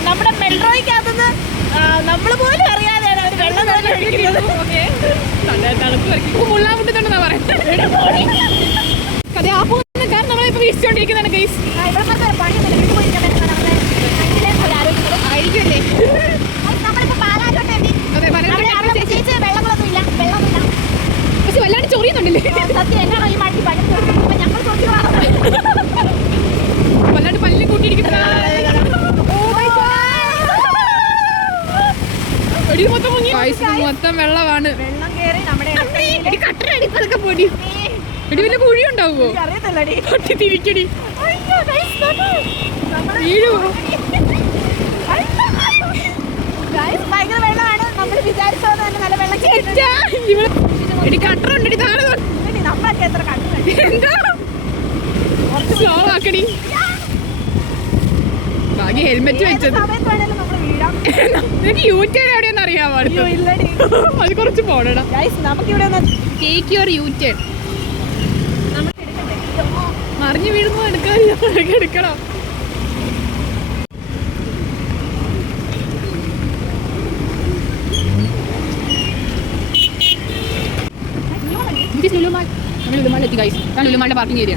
നമ്മുടെ മെട്രോയ്ക്കകത്തുനിന്ന് നമ്മൾ പോലും അറിയാതെയാണ് അവർ വെള്ളം തന്നെ ഒഴിക്കുന്നത് മുള്ളാമുട്ടിട്ടുണ്ടെന്നാ പറയുന്നത് നമ്മളിപ്പോ പക്ഷെ വല്ലാണ്ട് ചൊറിയുന്നുണ്ടല്ലേ? സത്യം എന്നാണോ ഈ മാറ്റി പണി? മൊത്തം വെള്ളമാണ്. എടി, പോടി. എടി കുഴി ഉണ്ടാവുമോ അറിയത്തില്ലടി പൊട്ടി തിരിക്കടി. വീഴുവോ എടി കട്ടറുണ്ട് എടി താഴെ എന്താ? സ്ലോ ആക്കടി. ബാക്കി ഹെൽമെറ്റ് വെച്ചത്. യൂറ്റേൺ എവിടെയെന്ന് അറിയാമോ അത് കുറച്ച് പോണടാ. നമുക്കിവിടെ കേക്ക് യൂറ്റേൺ മറിഞ്ഞു വീഴുന്നത് എടുക്കാൻ എടുക്കണം. ലുലുമാൾ നമ്മൾ ലുലുമാളിലെത്തി ഗൈസ് ഞാൻ ലുലുമാളിന്റെ പാർക്കിംഗ് ഏരിയ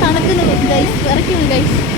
തണുക്കുന്നു ഗൈസ് ഇറക്കി ഗൈസ്